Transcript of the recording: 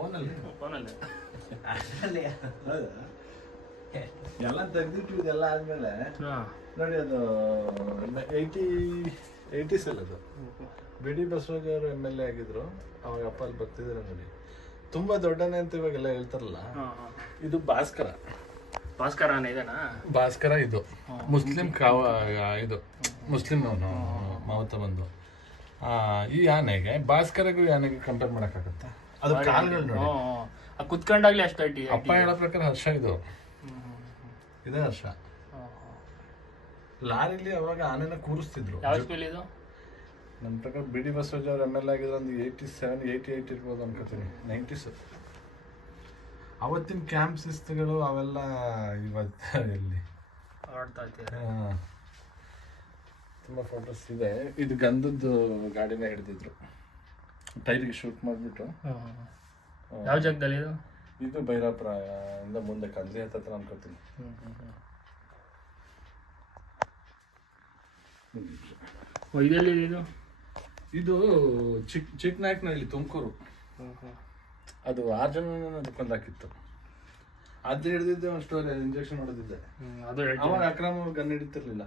ಫೋನಲ್ಲಿ? ಫೋನಲ್ಲಿ. ಅಷ್ಟರಲ್ಲಿ ಹೌದಾ? ಎಲ್ಲ ತೆಗೆದಿಟ್ಟು ಇದೆಲ್ಲ ಆದ್ಮೇಲೆ ಹಾಂ. ನೋಡಿ ಅದು ಏಯ್ಟಿ ಏಯ್ಟೀಸ್ ಅಲ್ಲಿ ಅದು. ಬಿ ಡಿ ಬಸವರಾಜ್ ಅವರು ಎಂ ಎಲ್ ಎ ಆಗಿದ್ರು. ಅವಾಗ ಅಪ್ಪ ಅಲ್ಲಿ ಬರ್ತಿದ್ರು ನೋಡಿ. ತುಂಬಾ ದೊಡ್ಡನೆ ಅಂತ ಇವಾಗೆಲ್ಲ ಹೇಳ್ತಾರಲ್ಲ. ಇದು ಭಾಸ್ಕರ. ಭಾಸ್ಕರ ಇದನಾ? ಭಾಸ್ಕರ ಇದು. ಮುಸ್ಲಿಂ ಕಾವ ಇದು. ಮುಸ್ಲಿಂ ಅವನು ಮಾವತ ಬಂದು. ಆ, ಈ ಆನೆಗೆ ಭಾಸ್ಕರಗೂ ಈ ಆನೆಗೆ ಕಂಪೇರ್ ಮಾಡಕ್ಕಾಗತ್ತಾ? ಅದು ಕಾಲ್ಗಳು ನೋಡಿ. ಕುತ್ಕೊಂಡಾಗ್ಲಿ ಅಷ್ಟು ಐಟಿ ಅಪ್ಪ ಹೇಳೋ ಪ್ರಕಾರ ಹರ್ಷ ಇದು. ಇದೇ ಹರ್ಷ. ಲಾರಿಲಿ ಅವಾಗ ಆನೆನ ಕೂರಿಸ್ತಿದ್ರು. ಯಾವ ಸ್ಕೂಲ್ ಇದು? ನನ್ನ ಪ್ರಕಾರ ಬಿ ಡಿ ಬಸವರಾಜ್ ಅವ್ರು ಎಂ ಎಲ್ ಆಗಿದ್ರೆ ಒಂದು ಏಯ್ಟಿ ಸೆವೆನ್ ಏಯ್ಟಿ ಏಯ್ಟ್ ಇರ್ಬೋದು ಅನ್ಕೋತೀನಿ. ನೈಂಟೀಸ್. ಅವತ್ತಿನ ಕ್ಯಾಂಪ್ ಶಿಸ್ತುಗಳು ಅವೆಲ್ಲ ಇವತ್ತು ಎಲ್ಲಿ? ಆಡ್ತಾ ಇರ್ತೀರ ಆ, ತುಂಬ ಫೋಟೋಸ್ ಇದೆ. ಇದು ಗಂಧದ್ದು ಗಾಡಿನ ಹಿಡಿದಿದ್ರು. ಟೈರಿಗೆ ಶೂಟ್ ಮಾಡಿಬಿಟ್ಟು. ಯಾವ ಜಾಗದಲ್ಲಿ ಇದು? ಇದು ಭೈರಾಪುರ ಇಂದ ಮುಂದೆ ಕಂದ್ರಿ ಹತ್ತತ್ರ ಅನ್ಕೋತೀನಿ. ಓ, ಇದೆಲ್ಲಿ ಇದು? ಇದು ಚಿಕ್ ಚಿಕ್ಕನಾಯಕನಹಳ್ಳಿ ತುಮಕೂರು. ಅದು ಆರು ಜನ ಕೊಂದಾಕಿತ್ತು ಅದು ಹಿಡಿದಿದ್ದೆ ಒಂದು ಸ್ಟೋರಿ ಇಂಜೆಕ್ಷನ್ ಹೊಡೆದಿದ್ದೆ. ಹ್ಮ್, ಅದು ಹೇಳ್ತೀನಿ. ಅವಾಗ ಅಕ್ರಮ ಗನ್ ಹಿಡಿತಿರ್ಲಿಲ್ಲ.